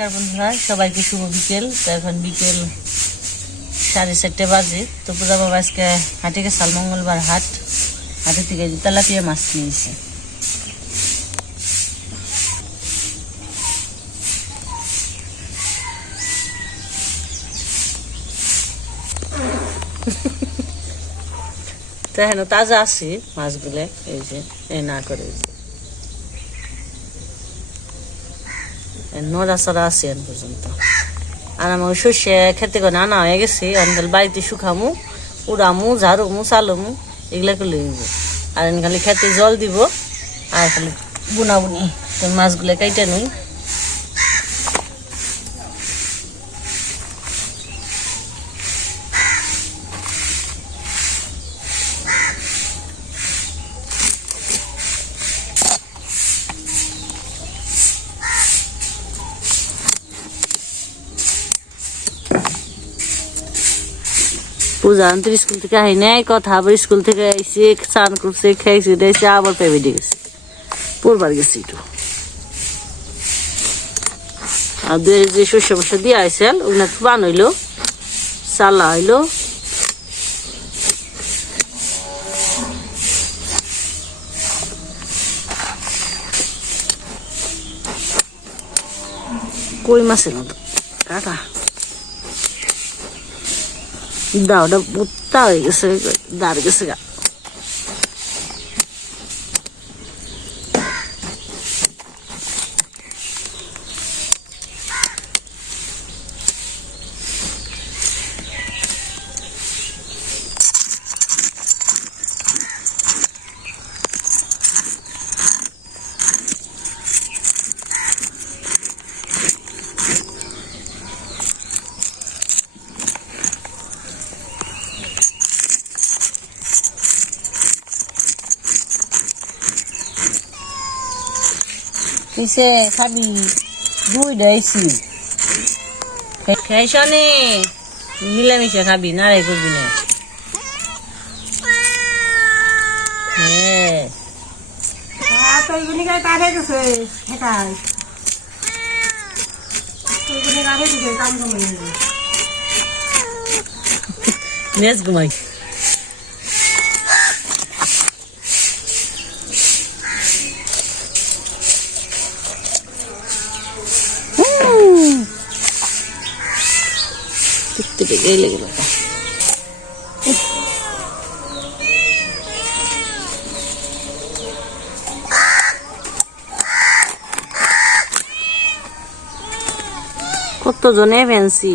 নমস্কার বন্ধুরা, সবাইকে শুভ বিকেল। তো এখন বিকেল সাড়ে চারটে বাজে। তো বাবা আজকে হাটে গেছাল মঙ্গলবার হাট। হাটে থেকে তেলাপিয়া মাছ নিয়েছে তো এখন তাজা আছে মাছগুলো, এই যে, এই না করে এই যে নড়াচড়া আছে এখন পর্যন্ত। আর আমার শস্যে খেতে করে আনা হয়ে গেছে আনকাল বাড়িতে শুকামু, উড়ামু, ঝাড়ুমু, চালুমু, এগুলা করে নিব আর খালি খেতে জল দিব, আর খালি বুনাবুনি মাছগুলো কেটে নই। পূজা স্কুল থেকে আই নাই, কথা আবার স্কুল থেকে আইসি স্নান করছে, খাইছে দিয়েছে আবার পেবে গেছে। পড়বার গেছে একটু। আর দুই যে শস্য বস্য দিয়ে আইসেল, ওগুলো বান হইল, চালা হইল। কই মাছের মতো? কাকা দাওটা বুত্তা হয়ে গেছে দাঁড় গেছে কিসে খাবি দুই ডাইছি খাইছ নে মিলামিশা খাবি নাড়াই করবি না হ্যাঁ তৈগুনি টিকটিকে গেলে গেল। কত জনে ফ্যান্সি?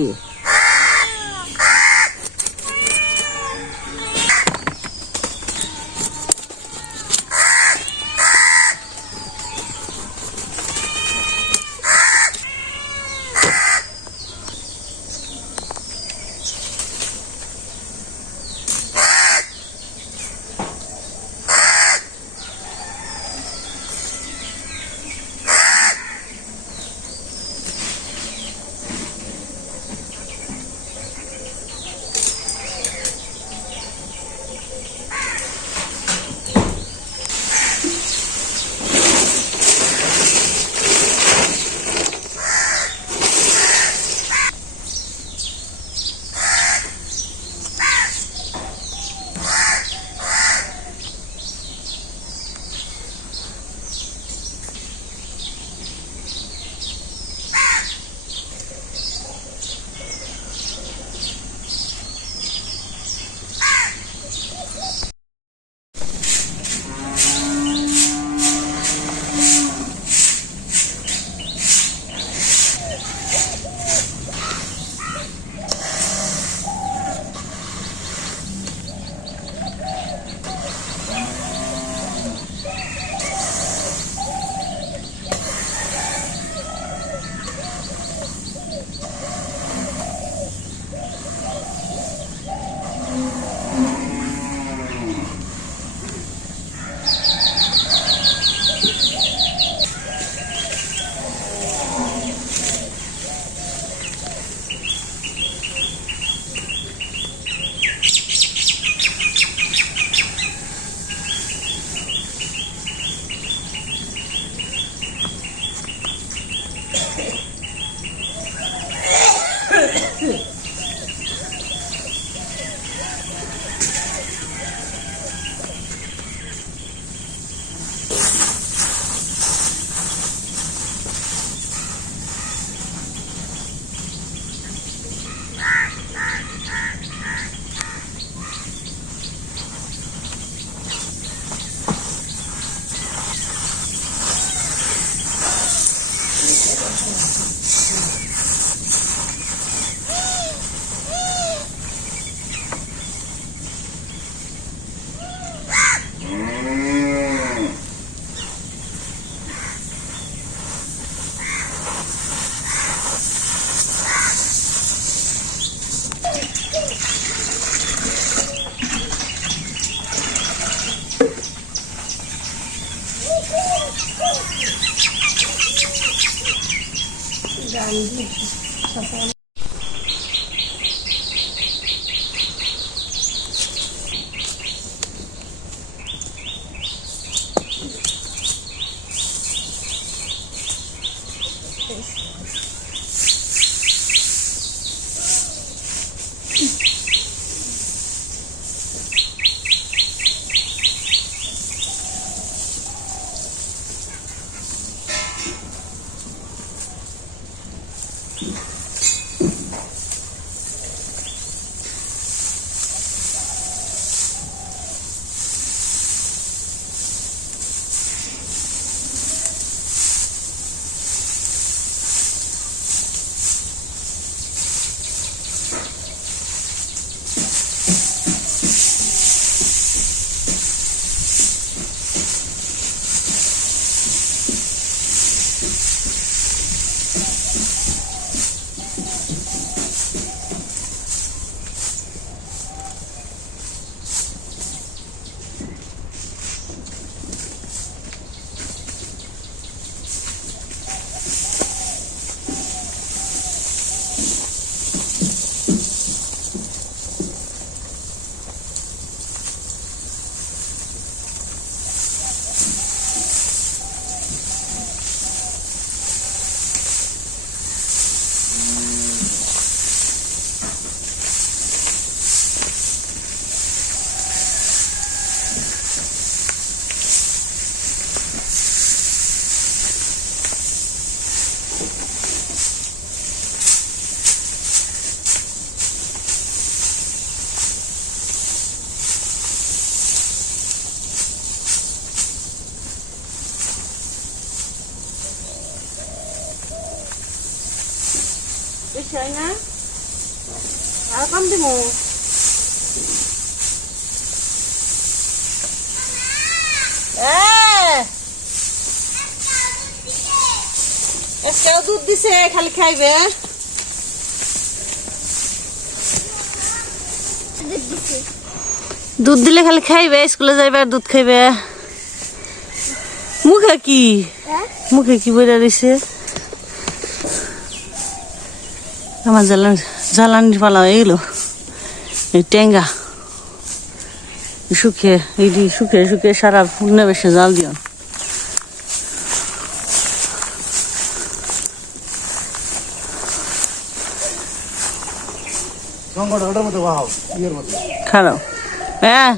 হয় না আর কম দিব একটাও দুধ দিছে খালি খাইবে। দুধ দিলে খালি খাইবে স্কুলে যাইবে আর দুধ খাইবে। মুখে কি? মুখে কি বইরা রয়েছে আমার জ্বালানি জ্বালানির পালা হয়ে গেল এই টেঙ্গা শুকিয়ে এই দি শুকিয়ে শুকিয়ে সারা ফুটনে বেশি জাল দিও গঙ্গাটা ওটার মধ্যে বাহাও ইয়ের মধ্যে খারাপ হ্যাঁ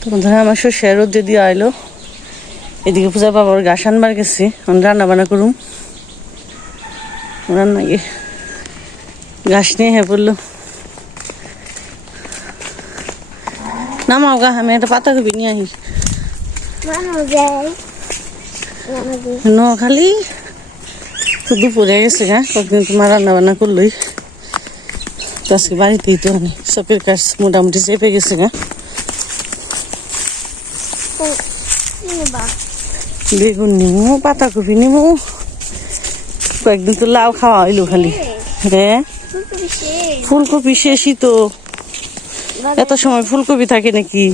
তখন ধরে আমার শ্বশুর রোদে দিয়ে আইলো এদিকে পূজা বাবার গাছ আনবার গেছি আমি রান্না বান্না করুম। রান্না গিয়ে গাছ নিয়ে হ্যাঁ পড়ল নামাও গা আমি একটা পাতা কপি নিয়ে ন খালি তো দুপুরে গেছে গা কতদিন তোমার রান্না বান্না করলোই? তো আজকে বাড়িতেই তো অনেক সপের কাজ মোটামুটি চেপে গেছে গা নিবা বেগুন নিমু, পাতাকপি নিমু। কয়েকদিন তো লাউ খাওয়া হইল খালি। রে? ফুলকপি শেষই তো। এত সময় ফুলকপি থাকে নাকি?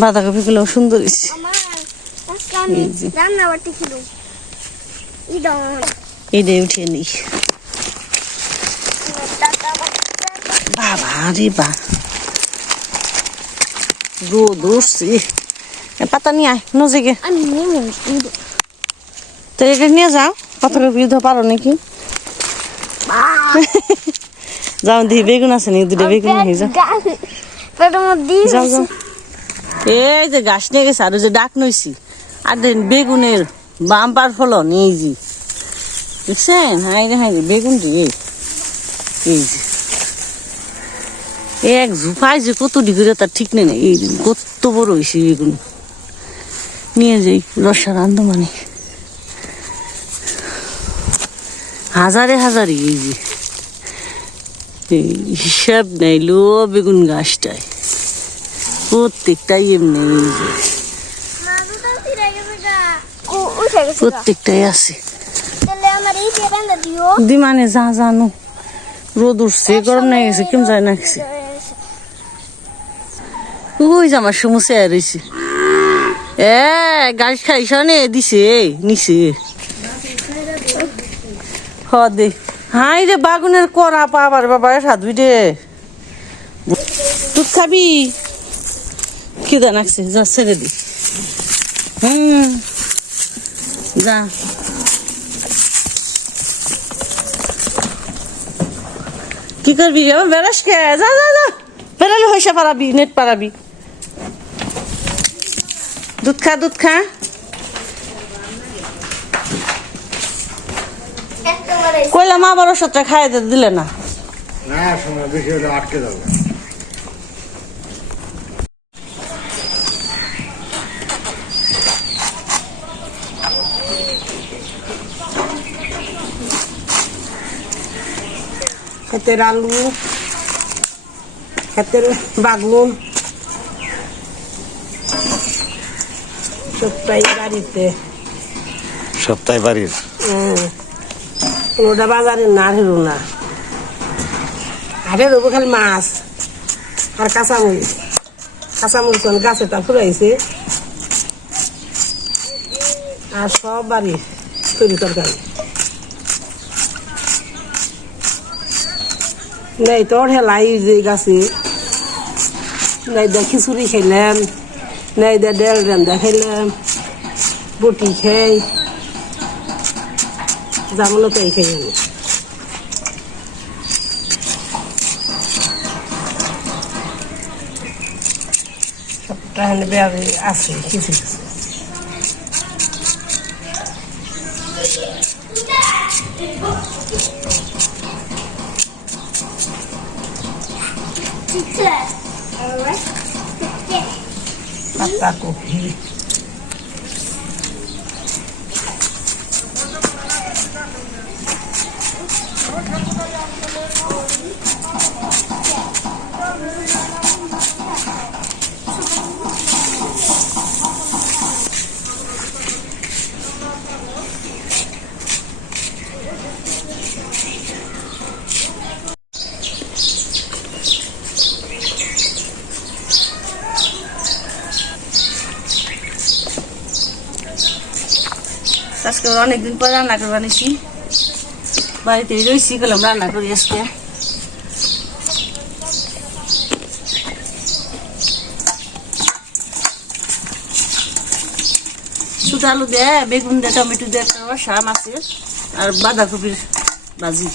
বাঁধাকপি গুলো সুন্দর এটাই উঠিয়ে নিই। বাবা রে বা। রোদ উঠছে এ পাতা নিয়ে আয় নেমে ইদো তো এটা নিয়ে যাও পাথরের বিরুদ্ধে পারো নাকি? যাও দিই বেগুন আছে নাকি? দুটো বেগুন নিয়ে যাও। যাও যাও। এই যে গাছ নিয়ে গেছে আর যে ডাক নইছি। আর দেন বেগুনের বাম্পার ফলন এই যে। দেখছেন হাই রে হাই রে বেগুন রে এই যে। এক ঝুপাই যে কত ডিগ্রি, তার ঠিক নেই না এই কত বড় হয়েছে বেগুন নিয়ে যাই, রসার আন্দমানে হাজারে হাজারে এই যে। হিসাব নাইলো বেগুন গাছটায়। প্রত্যেকটাই এমনি এই যে। প্রত্যেকটাই আছে। দিমানে যা জানো, রোদ উঠছে, গরম না গেছে কেমন যায় না ওই যে আমার সমস্যা রয়েছে এ, গাছ খাইছ নে? দিছে নিছে হ, দে। হাই রে, বাগুনের করা পাবার বাবা সাধুই রে। দুধ খাবি? খিদা নাকছে যা, ছেড়ে দি। হুম। যা। কি করবি বেড়াস কে? যা যা যা। বেড়ালে হয়েছে পারাবি, নেট পারাবি। দুধ খা দুধ খা। কইলাম আবার ওষুধটা খাইতে দিলে না। আটকে যাবে। ক্ষেতের আলু ক্ষেতের বাগুন সবটাই বাড়িতে। সপ্তাহে বাড়ির। কোনোটা বাজারে না হেরো না আরে রবো খালি মাছ আর কাঁচামরিচ। কাঁচামরিচ অনেক গাছেটা ফুরাইছে। আর সব বাড়ি তৈরি তরকারি। নেই তোর হেলাই যে গাছে। নেই দে খিচুড়ি খেলাম নেই দে ডেল রান্দা খেলাম বটি খাই যাবলো তাই খাই আমি সবটা হেনে বেয়ারে আছে কিছু কিছু পাতা কপি আজকে অনেকদিন পর রান্না করে বানিয়েছি বাড়িতে রয়েছি গেলাম রান্না করি আজকে। শুধু আলু দিয়ে, বেগুন দেয়, টমেটো দেয় একটা আছে আর বাঁধাকপির ভাজি।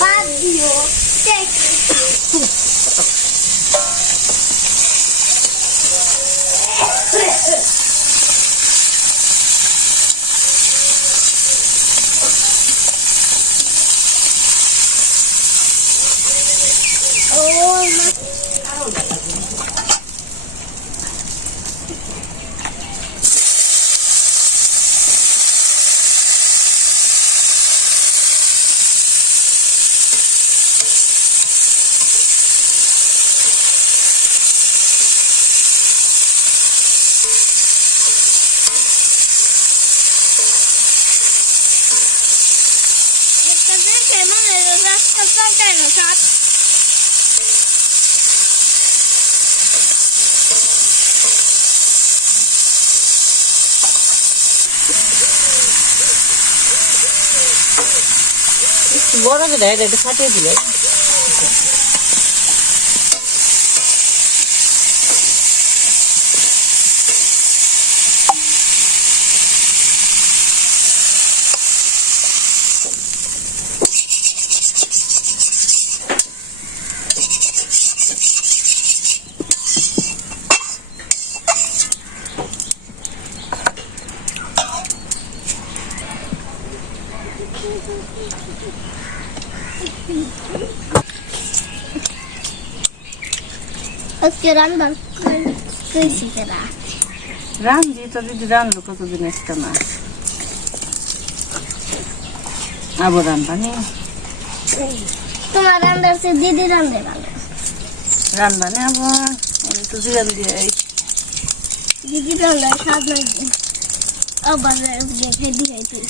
বাদ দিও। দেখ একটু বড় করে এটা ফাটিয়ে দিলে। আজকে রান্না করেছি তারা। রান্ধি তো দিদি রান্ধলো কতদিন একটা না? আবার রান্ধবানি তোমার রান্নার সে দিদি রান্ধে ভালো। রান্ধবানি আবার? আমি তো জিরান দিয়ে দিদি রান্নার স্বাদ লাগবে আবার দেখে দিয়ে তুই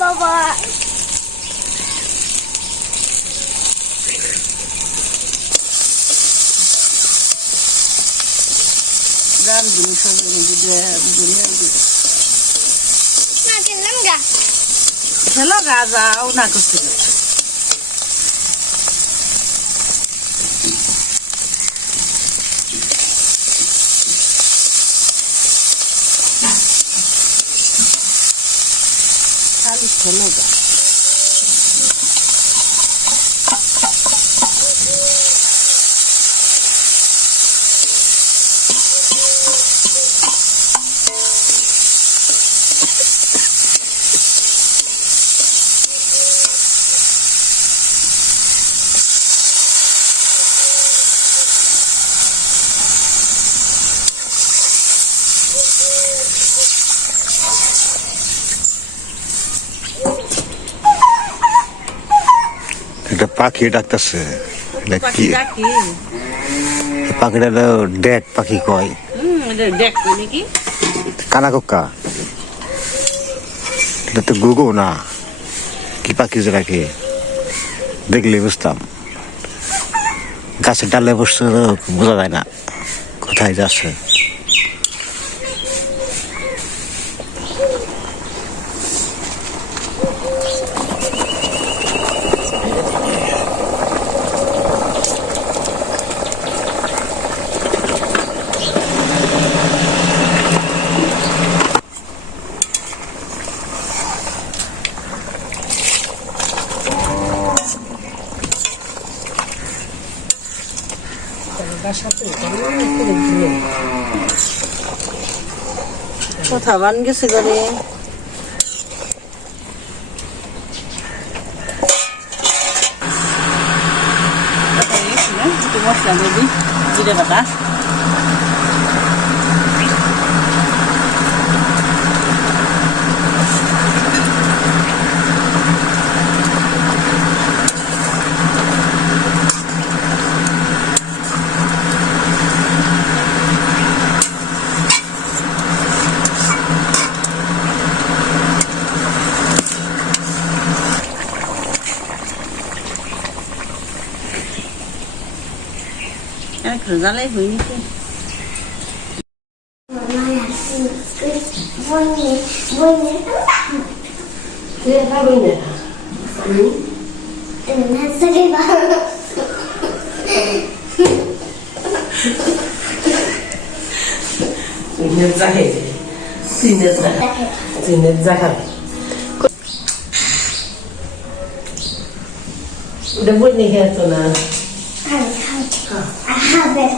বাবা রান্ধবনি সবাই কিন্তু দুনিয়া না খেলাম গা হ্যালো না করছিল খালি একটা পাখি ডাকতেছে এটা কি? পাখিটা ডেক পাখি কয়। কানা কোক্কা এটা তো গুগু না কি পাখি যে রাখে দেখলে বুঝতাম। গাছের ডালে বসছে বোঝা যায় না কোথায় যাচ্ছে। কথা বান গেছে করে মশলা দিয়ে দিই 是咱来回的妈呀是跟蜗牛蜗牛多大直接发给你嗯。嗯那是这个。嗯哼哼今在今天在今天我的问你现在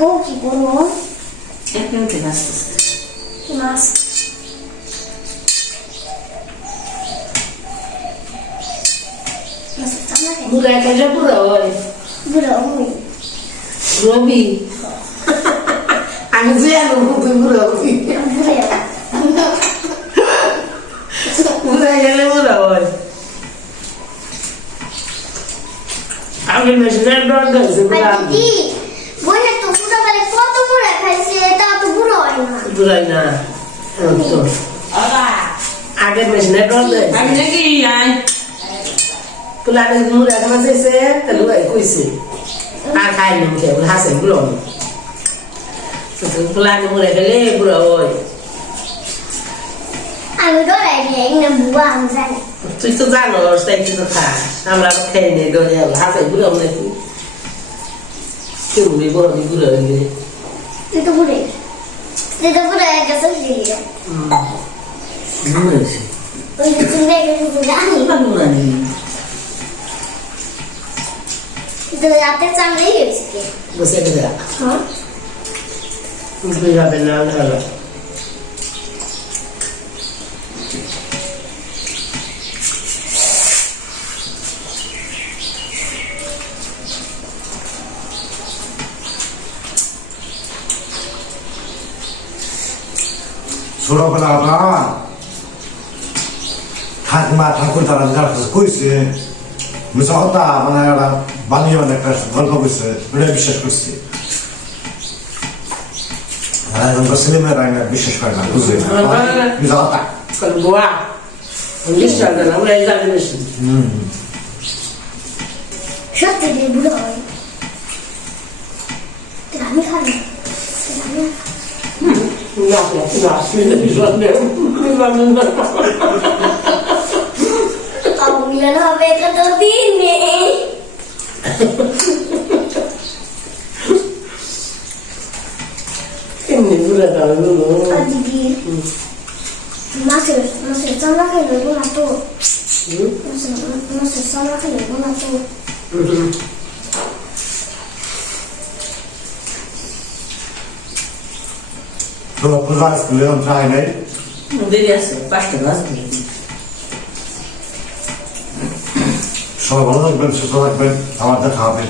দিছি আর মিশে না মাছ তবে ডুব পারলে খাব না একটু নেড়ে সেড়ে দিলে খান্না বাবু কি করব এক মিনিটে আস্তে আস্তে মাছ মাছ আমরা খাই বুড়া খাইলে বুড়া হয় বুড়ো হই রবি আমি যে আলু তুই বুড়া হবি বুড়ো বুড়া গেলে বুড়া হয় আমি মেশিনের ডর গেছে বুড়া আর দিদি বোনের তো ছোটবেলায় কত বুড়ো খাইছে তা তো বুড়ো হয় না বুড়াই না এই তো আগের মেশিনের ডর দেয় আমি দেখি আয় পুলানে মুড়া খানা চাইছে তাহলে ওই কইছে আর খাই নি মুখে বলে হাসে বুড়ো পুলানে মুড়া খেলে বুড়া হয় আমি ডরাই দিয়ে এখানে বুয়া আমি জানি তুই তো জানো তাই তুই তো খা আমরা আবার খেয়ে নেই ডরে হাসে বুড়ো নাকি কেউ নেই বড় নেই বুড়ো হয়ে গেলে তুই তো বুড়ে তুই তো হয়ে গেছে দিদি ঘুরেছি ওই যে তুমি গেছে জানি ঘুরানি তো রাতে চামড়াই গেছে কে বসে গেছে হ্যাঁ তুই যাবে না হলো তারা যারা কইছে মিশা হতা মানে ওরা বানিয়ে মানে একটা গল্প কইছে ওটা বিশ্বাস করছি আর এখন তো ছেলেমেয়েরা এগুলো বিশ্বাস করে না বুঝলি না মিশা হতা Con bùa Không sợ là nó lên ra bên này সত্যি দিদি বুড়ো হয় অমিলন হবে কত দিনে là đời luôn আর দিদি মাছের মাছের চামড়া খাইলে গোলা তো। মাছের মাছের চামড়া খাইলে গোলা তো। তো পূজা স্কুলে আমি চাই নাই? দেরি আছে সবাই ভালো থাকবেন সুস্থ থাকবেন। আমার দেখা হবে।